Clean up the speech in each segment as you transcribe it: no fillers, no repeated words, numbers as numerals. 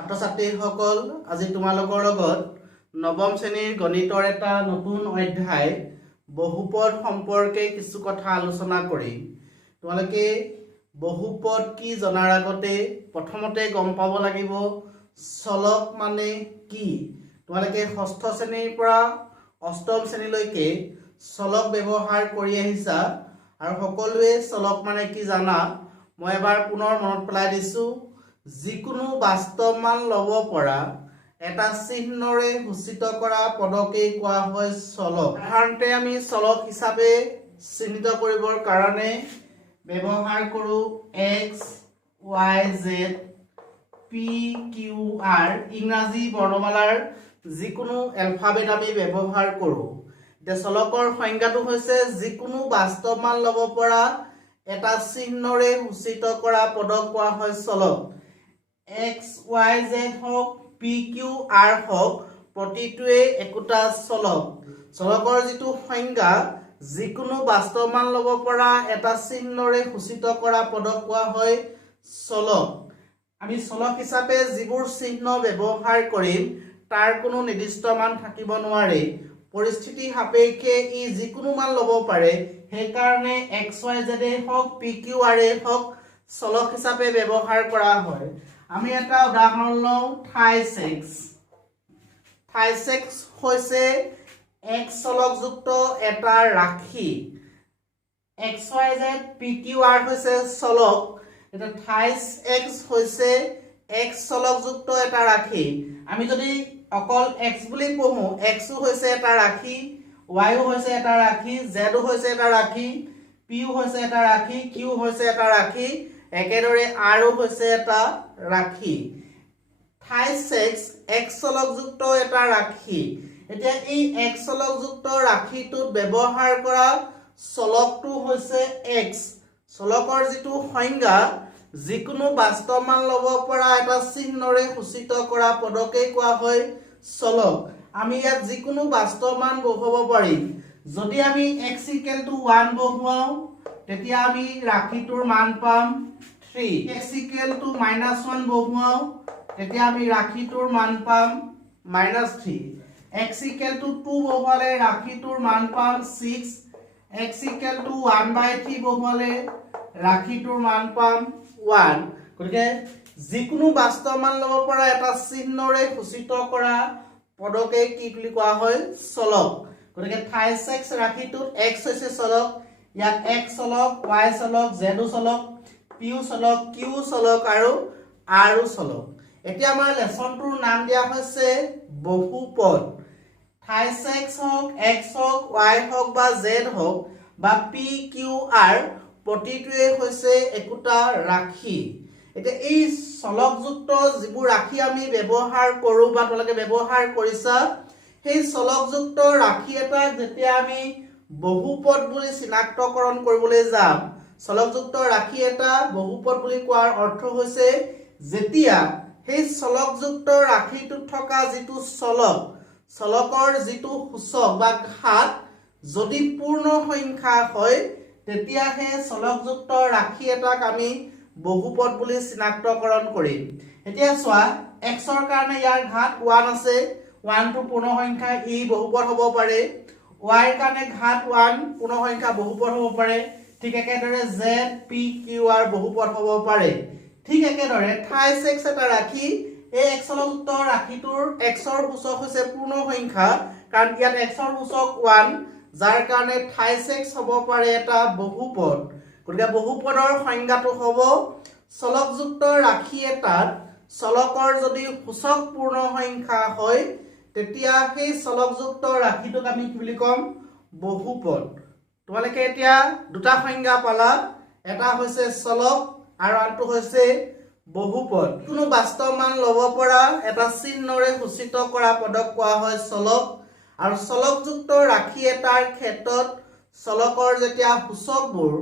ছাত্ৰ ছাত্ৰীসকল, আজি তোমালোকৰ লগত নৱম শ্ৰেণীৰ গণিতৰ এটা নতুন অধ্যায় বহুপদ সম্পৰ্কে কিছু কথা আলোচনা কৰিম। তোমালোকে বহুপদ কি জনাৰ আগতে প্ৰথমতে গম পাব লাগিব চলক মানে কি। তোমালোকে ষষ্ঠ শ্ৰেণীৰ পৰা অষ্টম শ্ৰেণীলৈকে চলক ব্যৱহাৰ কৰি আহিছা আৰু সকলোৱে চলক মানে কি জানা। মই এবাৰ পুনৰ মনত পেলাই দিছো। যিকোনো বাস্তৱ মান ল'ব পৰা এটা চিহ্নৰে সূচিত কৰা পদকেই কোৱা হয় চলক। সাধাৰণতে আমি চলক হিচাপে চিহ্নিত কৰিবৰ কাৰণে ব্যৱহাৰ কৰোঁ x, y, z, p, q, r ইংৰাজী বৰ্ণমালাৰ যিকোনো এলফাবেট আমি ব্যৱহাৰ কৰোঁ। এতিয়া চলকৰ সংজ্ঞাটো হৈছে যিকোনো বাস্তৱ মান ল'ব পৰা এটা চিহ্নৰে সূচিত কৰা পদক কোৱা হয় চলক। x, y, z হওক, p, q, r হওক, প্ৰতিটোৱে একোটা চলক। চলকৰ যিটো সংজ্ঞা, যিকোনো বাস্তৱ মান ল'ব পৰা এটা চিহ্নৰে সূচিত কৰা পদক কোৱা হয় চলক। আমি চলক হিচাপে যিবোৰ চিহ্ন ব্যৱহাৰ কৰিম তাৰ কোনো নিৰ্দিষ্ট মান থাকিব নোৱাৰে। পৰিস্থিতি সাপেক্ষে ই যিকোনো মান ল'ব পাৰে। সেইকাৰণে x, y, z হওক, p, q, r হওক চলক হিচাপে ব্যৱহাৰ কৰা হয়। আমি এটা উদাহৰণ লওঁ, 36 হৈছে x চলকযুক্ত এটা ৰাশি। x, y, z, p, q, r হৈছে চলক। এটা 28x হৈছে x চলকযুক্ত এটা ৰাশি। আমি যদি অকল x বুলি পঢ়ো, x হৈছে এটা ৰাশি, y হৈছে এটা ৰাশি, z হৈছে এটা ৰাশি, p হৈছে এটা ৰাশি, q হৈছে এটা ৰাশি, একেদৰে r হৈছে এটা ৰাশি। 26 x চলকযুক্ত এটা ৰাশি। এতিয়া এই x চলকযুক্ত ৰাশিটোত ব্যৱহাৰ কৰা চলকটো হৈছে x। চলকৰ যিটো সংজ্ঞা, যিকোনো বাস্তৱ মান ল'ব পৰা এটা চিহ্নৰে সূচিত কৰা পদকেই কোৱা হয় চলক। আমি ইয়াত যিকোনো বাস্তৱ মান বহুৱাব পাৰিম। যদি আমি x = 1 বহুৱাও তেতিয়া আমি ৰাশিটোৰ মান পাম 3। x = -1 বহুৱাও তেতিয়া আমি ৰাশিটোৰ মান পাম -3। x = 2 বহুৱালে ৰাশিটোৰ মান পাম 6। x = 1/3 বহুৱালে ৰাশিটোৰ মান পাম 1। গতিকে যিকোনো বাস্তৱ মান ল'ব পৰা এটা চিহ্নৰে সূচিত কৰা পদকে কি বুলি কোৱা হয় চলক। গতিকে 26 ৰাশিটোত x হৈছে চলক। ইয়াত x চলক, y চলক, z চলক, p চলক, q চলক আৰু r চলক। এতিয়া আমাৰ লেসনটোৰ নাম দিয়া হৈছে বহুপদ। 26 হওক, x হওক, y হওক বা z হওক বা p, q, r প্ৰতিটোৱে হৈছে একোটা ৰাশি। এতিয়া এই চলকযুক্ত যিবোৰ ৰাশি আমি ব্যৱহাৰ কৰোঁ বা তোমালোকে ব্যৱহাৰ কৰিছা, সেই চলকযুক্ত ৰাশি এটাক যেতিয়া আমি বহুপদ বুলি চিনাক্তকৰণ কৰিবলৈ যাম, চলকযুক্ত ৰাশি এটা বহুপদ বুলি কোৱাৰ অৰ্থ হৈছে যেতিয়া সেই চলকযুক্ত ৰাশিটোত থকা যিটো চলক, চলকৰ যিটো সূচক বা ঘাত যদি পূৰ্ণ সংখ্যা হয় তেতিয়াহে চলকযুক্ত ৰাশি এটাক আমি বহুপদ বুলি চিনাক্তকৰণ কৰিম। এতিয়া চোৱা, x ৰ কাৰণে ইয়াৰ ঘাত 1 আছে, 1 টো পূৰ্ণ সংখ্যা, ই বহুপদ হ'ব পাৰে। y ৰ কাৰণে ঘাত 1 পূৰ্ণ সংখ্যা, বহুপদ হ'ব পাৰে। ঠিক একেদৰে z, p, q, r বহুপদ হ'ব পাৰে। ঠিক একেদৰে 26 এটা ৰাশি, এই x চলকযুক্ত ৰাশিটোৰ x ৰ সূচক হৈছে পূৰ্ণ সংখ্যা, কাৰণ ইয়াত x ৰ সূচক 1, যাৰ কাৰণে 26 হ'ব পাৰে এটা বহুপদ। গতিকে বহুপদৰ সংজ্ঞাটো হ'ব চলকযুক্ত ৰাশি এটাত চলকৰ যদি সূচক পূৰ্ণ সংখ্যা হয় তেতিয়া সেই চলকযুক্ত ৰাশিটোক আমি কি বুলি ক'ম? বহুপদ। তোমালোকে এতিয়া দুটা সংজ্ঞা পালা, এটা হৈছে চলক আৰু আনটো হৈছে বহুপদ। কোনো বাস্তৱ মান ল'ব পৰা এটা চিহ্নৰে সূচিত কৰা পদক কোৱা হয় চলক। আৰু চলকযুক্ত ৰাশি এটাৰ ক্ষেত্ৰত চলকৰ যেতিয়া সূচকবোৰ,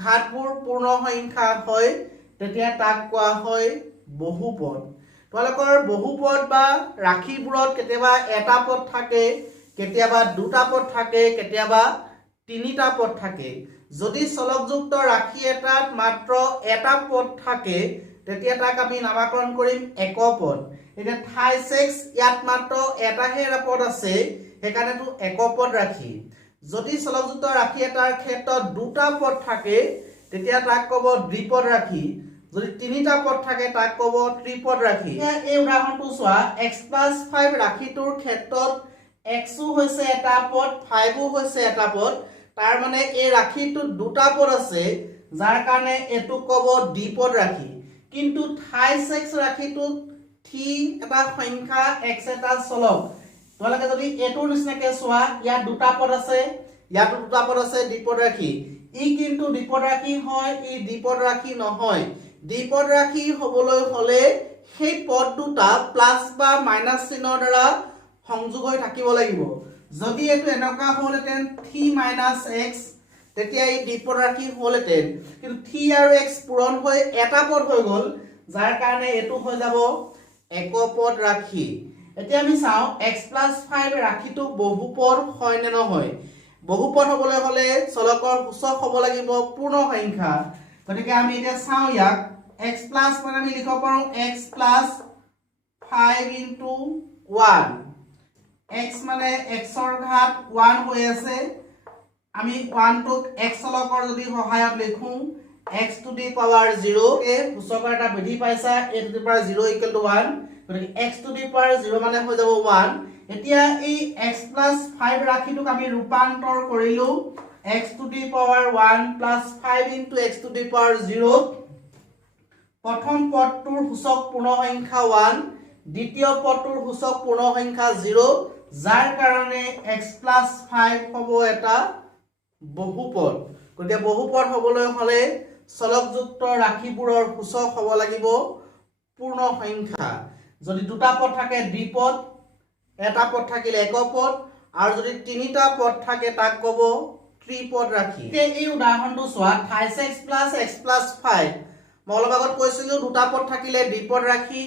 ঘাতবোৰ পূৰ্ণ সংখ্যা হয় তেতিয়া তাক কোৱা হয় বহুপদ। তোমালোকৰ বহুপদ বা ৰাশিবোৰত কেতিয়াবা এটা পদ থাকে, কেতিয়াবা দুটা পদ থাকে, কেতিয়াবা তিনিটা পদ থাকে। যদি চলকযুক্ত ৰাশি এটাত মাত্ৰ এটা পদ থাকে তেতিয়া তাক আমি নামাকৰণ কৰিম একপদ এতিয়া 28x ইয়াত মাত্ৰ এটাহে পদ আছে সেইকাৰণেটো একপদ ৰাখি যদি চলকযুক্ত ৰাশি এটাৰ ক্ষেত্ৰত দুটা পদ থাকে তেতিয়া তাক ক'ব দ্বিপদ ৰাশি যদি তিনিটা পদ থাকে তাক ক'ব ত্ৰিপদ ৰাশি এই উদাহৰণটো চোৱা x + 5 ৰাশিটোৰ ক্ষেত্ৰত x হৈছে এটা পদ 5 হৈছে এটা পদ তাৰ মানে এই ৰাশিটোত দুটা পদ আছে যাৰ কাৰণে এটো ক'ব দ্বিপদ ৰাশি কিন্তু 28x ৰাশিটোত থি এটা সংখ্যা x এটা চলক তোমালোকে যদি এটোৰ নিচিনাকে চোৱা ইয়াত দুটা পদ আছে ইয়াত দুটা পদ আছে দ্বিপদ ৰাশি ই কিন্তু দ্বিপদ ৰাশি হয় ই দ্বিপদ ৰাশি নহয় দ্বিপদ ৰাশি হবলৈ হলে সেই পদ দুটা প্লাস বা মাইনাস চিহ্নৰ দ্বাৰা সংযোগ হৈ থাকিব লাগিব যদি এটো এনেকা হলতেন 3 - x তেতিয়া ই দ্বিপদ ৰাশি হলতেন কিন্তু 3 আৰু x পূৰণ হৈ এটা পদ হৈ গল যাৰ কাৰণে এটো হৈ যাব একপদ ৰাশি এতিয়া আমি চাও x + 5 ৰাশিটো বহুপদ হয় নে নহয় বহুপদ হবলৈ হলে চলকৰ সূচক হ'ব লাগিব পূৰ্ণ সংখ্যা গতিকে আমি এতিয়া চাও ইয়াক x প্লাস মানে আমি লিখিব পাৰো x + 5 * 1 x মানে x ৰ ঘাত 1 হৈ আছে আমি 1 টোক x চলকৰ যদি সহায়ত লিখো x টু দি পাৱাৰ 0 এ সূচকৰ এটা বৃদ্ধি পাইছা a টু দি পাৱাৰ 0 = 1 গতিকে x টু দি পাৱাৰ 0 মানে হৈ যাব 1 এতিয়া এই x + 5 ৰাশিটোক আমি ৰূপান্তৰ কৰিলো x to the power 1 + 5 * x to the power 0 প্ৰথম পদটোৰ সূচক পূৰ্ণ সংখ্যা 1 দ্বিতীয় পদটোৰ সূচক পূৰ্ণ সংখ্যা 0 যাৰ কাৰণে x + 5 হ'ব এটা বহুপদ গতিকে বহুপদ হবলৈ হলে চলকযুক্ত ৰাশিবোৰৰ সূচক হ'ব লাগিব পূৰ্ণ সংখ্যা যদি দুটা পদ থাকে দ্বিপদ এটা পদ থাকিলে একপদ আৰু যদি তিনিটা পদ থাকে তাক ক'ব ত্ৰিপদ ৰাশি এই উদাহৰণটো চোৱা 28x + x + 5 মই অলপ আগত কৈছিলো দুটা পদ থাকিলে দ্বিপদ ৰাশি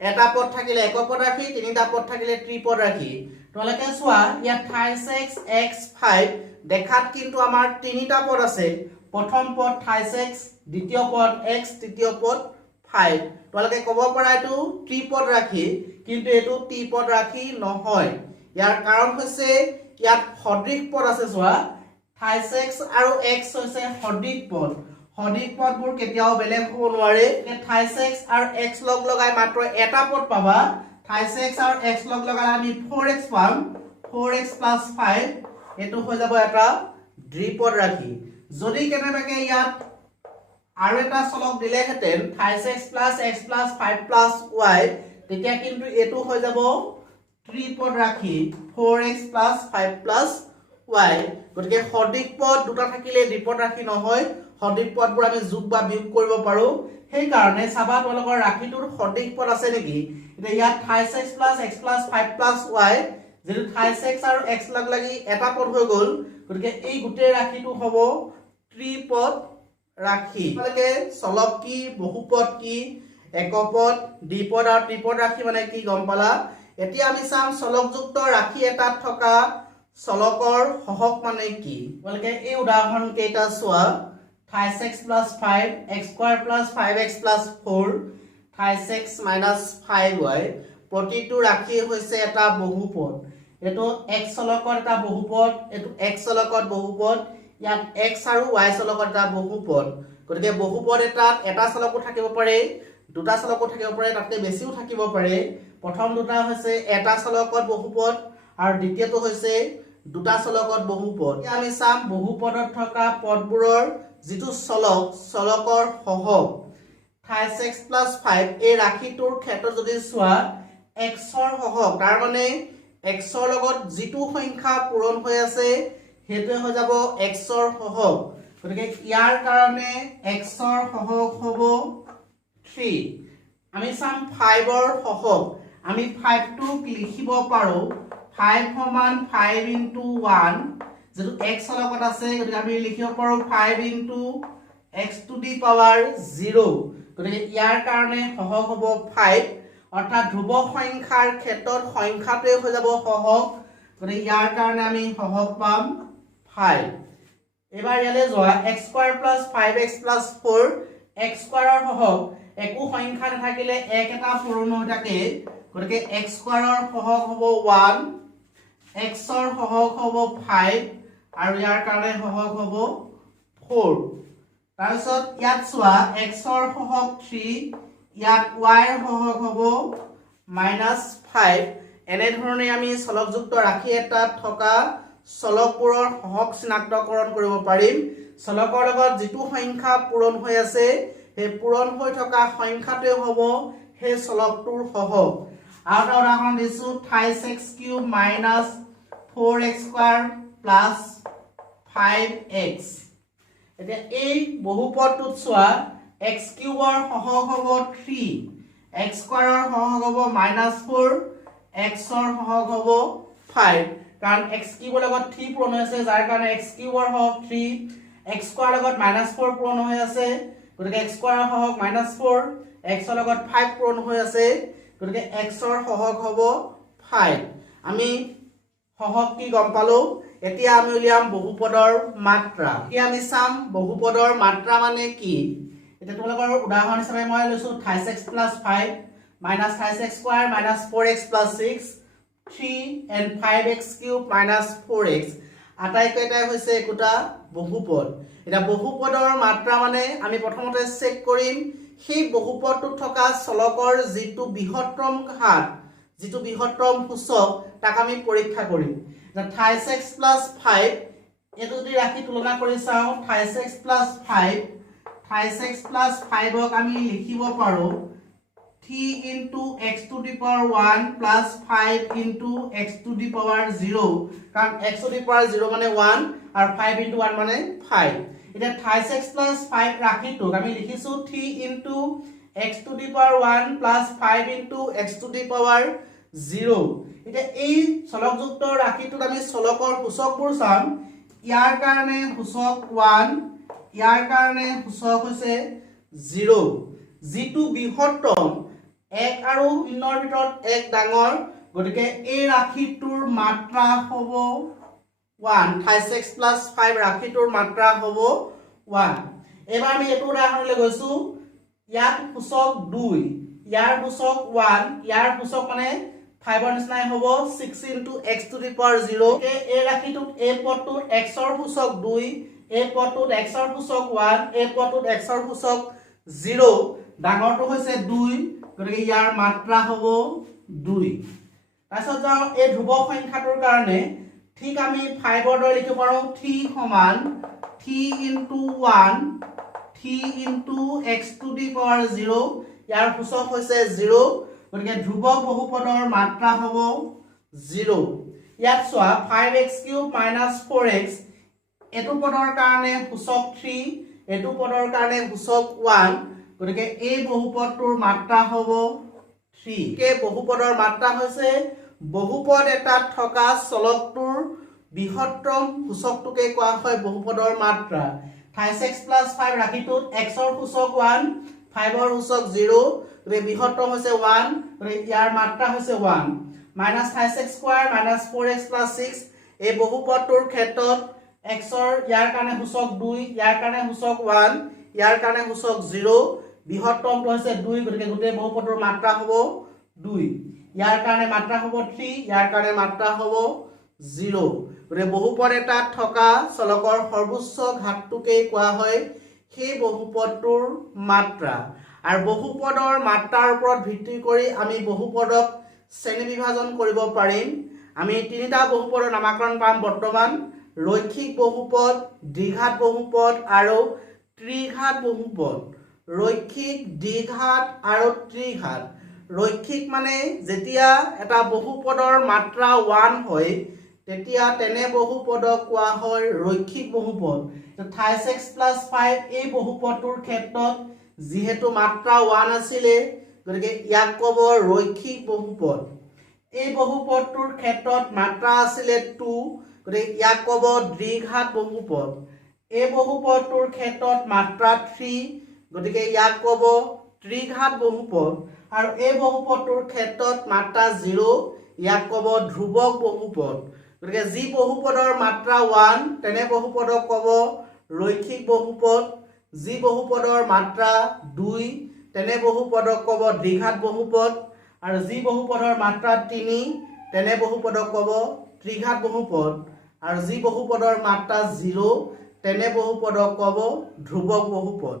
এটা পদ থাকিলে একপদ ৰাশি তিনিটা পদ থাকিলে ত্ৰিপদ ৰাশি তোমালোকে চোৱা ইয়াত 28x x 5 দেখাত কিন্তু আমাৰ তিনিটা পদ আছে প্ৰথম পদ 28x দ্বিতীয় পদ x তৃতীয় পদ 5 তোমালোকে ক'ব পাৰা এটো ত্ৰিপদ ৰাশি কিন্তু এটো ত্ৰিপদ ৰাশি নহয় ইয়াৰ কাৰণ হৈছে ইয়াত সদৃশ পদ আছে চোৱা 28x আৰু x হৈছে সদৃশ পদবোৰ কেতিয়াও বেলেগ হ'ব নোৱাৰে 28x আৰু x লগ লগাই মাত্ৰ এটা পদ পাবা 28x আৰু x লগ লগালে আমি 4x পাম 4x + 5 এটো হৈ যাব এটা দ্বিপদ ৰাশি যদি কেনেবাকে ইয়াত আৰু এটা চলক দিলেহেতেন 28x + x + 5 + y তেতিয়া কিন্তু এটো হৈ যাব ত্ৰিপদ ৰাশি 4x + 5 + y গতিকে সদৃশ পদ দুটা থাকিলে দ্বিপদ ৰাশি নহয় সদৃশ পদবোৰ আমি যোগ বা বিয়োগ কৰিব পাৰো সেই কাৰণে চাবা তোমালোকৰ ৰাশিটোৰ সদৃশ পদ আছে নেকি এতিয়া ইয়াত 28x + x + 5 + y যেটো 28x আৰু x লগ লাগি এটা পদ হৈ গল গতিকে এই গোটেই ৰাশিটো হ'ব ত্ৰিপদ ৰাশি তোমালোকে চলক কি বহুপদ কি একপদ দ্বিপদ আৰু ত্ৰিপদ ৰাশি মানে কি গম পালা এতিয়া আমি চাম চলকযুক্ত ৰাশি এটাত থকা চলকৰ সহগ মানে কি তোমালোকে এই উদাহৰণ কেইটা চোৱা 28x + 5 x² + 5x + 4 28x - 5y প্ৰতিটো ৰাশি হৈছে এটা বহুপদ এটো x চলকৰ এটা বহুপদ এটো x চলকৰ বহুপদ ইয়াত x আৰু y চলকৰ এটা বহুপদ গতিকে বহুপদ এটা চলকো থাকিব পাৰে দুটা চলকো থাকিব পাৰে তাতকে বেছিও থাকিব পাৰে প্ৰথম দুটা হৈছে এটা চলকত বহুপদ আৰু দ্বিতীয়টো হৈছে দুটা চলকত বহুপদ আমি চাম বহুপদত থকা পদবোৰৰ যেটো চলকৰ সহগ 28x + 5 এই ৰাশিটোৰ ক্ষেত্ৰত যদি চোৱা x ৰ সহগ তাৰ মানে x ৰ লগত যেটো সংখ্যা পূৰণ হৈ আছে হেতু হৈ যাব x ৰ সহগ গতিকে ইয়াৰ কাৰণে x ৰ সহগ হ'ব 3 আমি চাম 5 ৰ সহগ আমি 5 টোক লিখিব পাৰো 5 = 5 * 1 যেটো x লগত আছে গতিকে আমি লিখিব পাৰো 5 * x টু দি পাৱাৰ 0 গতিকে ইয়াৰ কাৰণে সহগ হ'ব 5 অৰ্থাৎ ধ্ৰুব সংখ্যাৰ ক্ষেত্ৰত সংখ্যাটোৱে হৈ যাব সহগ গতিকে ইয়াৰ কাৰণে আমি সহগ পাম 5 এবাৰ ইয়ালে যোৱা x² + 5x + 4 x² ৰ সহগ একো সংখ্যা নাথাকিলে এক এটা পূৰণ হৈ থাকে গতিকে x স্কয়াৰৰ সহগ হ'ব 1 x ৰ সহগ হ'ব 5 আৰু ইয়াৰ কাৰণে সহগ হ'ব 4 তাৰপিছত ইয়াত চোৱা x ৰ সহগ 3 ইয়াত y ৰ সহগ হ'ব -5 এনে ধৰণে আমি চলকযুক্ত ৰাশি এটাত থকা চলকবোৰৰ সহগ চিনাক্তকৰণ কৰিব পাৰিম চলকৰ লগত যিটো সংখ্যা পূৰণ হৈ আছে সেই পূৰণ হৈ থকা সংখ্যাটোৱে হ'ব সেই চলকটোৰ সহগ আৰু এটা উদাহৰণ দিছো 28x³ - 4x² + 5x এতিয়া এই বহুপদটোত চোৱা x³ ৰ সহগ হ'ব 3 x² ৰ সহগ হ'ব -4 x ৰ সহগ হ'ব 5 কাৰণ x³ ৰ লগত 3 পূৰণ হৈ আছে যাৰ কাৰণে x³ ৰ সহগ 3 x² ৰ লগত -4 পূৰণ হৈ আছে গতিকে x² ৰ সহগ -4 x ৰ লগত 5 পূৰণ হৈ আছে গতিকে x ৰ সহগ হ'ব 5 আমি সহগ কি গম পালো এতিয়া আমি উলিয়াম বহুপদৰ মাত্ৰা এতিয়া আমি চাম বহুপদৰ মাত্ৰা মানে কি এটা তোমালোকৰ উদাহৰণ হিচাপে মই লৈছো 28x + 5 - 28x² - 4x + 6 3 and 5x³ - 4x আটাইকেইটাই হৈছে একোটা বহুপদ এটা বহুপদৰ মাত্ৰা মানে আমি প্ৰথমতে চেক কৰিম সেই বহুপদটোত থকা চলকৰ যিটো বৃহত্তম ঘাত যিটো বৃহত্তম সূচক তাক আমি পৰীক্ষা কৰিম 28x + 5 এটো যদি ৰাখি তুলনা কৰি চাও 28x + 5 28x + 5 ক আমি লিখিব পাৰো 3 * x⁴ + 5 * x⁴0 কাৰণ x⁴0 মানে 1 আৰু 5 * 1 মানে 5 এতিয়া 28x + 5 ৰাখিটোক আমি লিখিছো 3 * x⁴ + 5 * x⁴0 এতিয়া এই চলকযুক্ত ৰাখিটোত আমি চলকৰ সূচকবোৰ চাম ইয়াৰ কাৰণে সূচক 1 ইয়াৰ কাৰণে সূচক হৈছে 0 যিটো বৃহত্তম 1 আৰু 0 ৰ ভিতৰত 1 ডাঙৰ গতিকে এই ৰাখিটোৰ মাত্ৰা হ'ব 1 28x + 5 ৰাখিটোৰ মাত্ৰা হ'ব 1 এবাৰ আমি এটো উদাহৰণলৈ গৈছো ইয়াত সূচক 2 ইয়াৰ সূচক 1 ইয়াৰ সূচক মানে 5 ৰ নিচিনাই হ'ব 6 * x⁴0 এই ৰাখিটোত এই পদটোত x ৰ সূচক 2 এই পদটোত x ৰ সূচক 1 এই পদটোত x ৰ সূচক 0 ডাঙৰটো হৈছে 2 গতিকে ইয়াৰ মাত্ৰা হ'ব 2 তাৰপিছত যাও এই ধ্ৰুব সংখ্যাটোৰ কাৰণে ঠিক আমি 5 ৰ দৰে লিখিব পাৰো 3 = 3 * 1 3 * x⁴0 ইয়াৰ সূচক হৈছে 0 গতিকে ধ্ৰুব বহুপদৰ মাত্ৰা হ'ব 0 ইয়াত চোৱা 5x³ - 4x এটো পদৰ কাৰণে সূচক 3 এটো পদৰ কাৰণে সূচক 1 গতিকে এই বহুপদটোৰ মাত্ৰা হ'ব 3 কে বহুপদৰ মাত্ৰা হৈছে বহুপদ এটাত থকা চলকটোৰ বৃহত্তম সূচকটোকে কোৱা হয় বহুপদৰ মাত্ৰা 28x + 5 ৰাখিটোত x ৰ সূচক 1 5 ৰ সূচক 0 গতিকে বৃহত্তম হৈছে 1 গতিকে ইয়াৰ মাত্ৰা হৈছে 1 -28x² - 4x + 6 এই বহুপদটোৰ ক্ষেত্ৰত x ৰ ইয়াৰ কাৰণে সূচক 2 ইয়াৰ কাৰণে সূচক 1 ইয়াৰ কাৰণে সূচক 0 বৃহত্তমটো হৈছে 2 গতিকে গোটেই বহুপদৰ মাত্ৰা হ'ব 2 ইয়াৰ কাৰণে মাত্ৰা হ'ব 3 ইয়াৰ কাৰণে মাত্ৰা হ'ব 0 গতিকে বহুপদ এটাত থকা চলকৰ সৰ্বোচ্চ ঘাতটোকে কোৱা হয় সেই বহুপদটোৰ মাত্ৰা আৰু বহুপদৰ মাত্ৰাৰ ওপৰত ভিত্তি কৰি আমি বহুপদক শ্ৰেণী বিভাজন কৰিব পাৰিম আমি তিনিটা বহুপদৰ নামকৰণ পাম বৰ্তমান ৰৈখিক বহুপদ দ্বিঘাত বহুপদ আৰু ত্ৰিঘাত বহুপদ ৰৈখিক দ্বিঘাত আৰু ত্ৰিঘাত ৰৈখিক মানে যেতিয়া এটা বহুপদৰ মাত্ৰা 1 হয় তেতিয়া তেনে বহুপদক কোৱা হয় ৰৈখিক বহুপদ 28x + 5 এই বহুপদটোৰ ক্ষেত্ৰত যেহেতু মাত্ৰা 1 আছিলে গতিকে ইয়াক ক'ব ৰৈখিক বহুপদ এই বহুপদটোৰ ক্ষেত্ৰত মাত্ৰা আছিলে 2 গতিকে ইয়াক ক'ব দ্বিঘাত বহুপদ এই বহুপদটোৰ ক্ষেত্ৰত মাত্ৰা 3 গতিকে ইয়াক ক'ব ত্ৰিঘাত বহুপদ আৰু এই বহুপদটোৰ ক্ষেত্ৰত মাত্ৰা 0 ইয়াক ক'ব ধ্ৰুৱক বহুপদ গতিকে যি বহুপদৰ মাত্ৰা 1 তেনে বহুপদক ক'ব ৰৈখিক বহুপদ যি বহুপদৰ মাত্ৰা 2 তেনে বহুপদক ক'ব দ্বিঘাত বহুপদ আৰু যি বহুপদৰ মাত্ৰা 3 তেনে বহুপদক ক'ব ত্ৰিঘাত বহুপদ আৰু যি বহুপদৰ মাত্ৰা 0 তেনে বহুপদক ক'ব ধ্ৰুৱক বহুপদ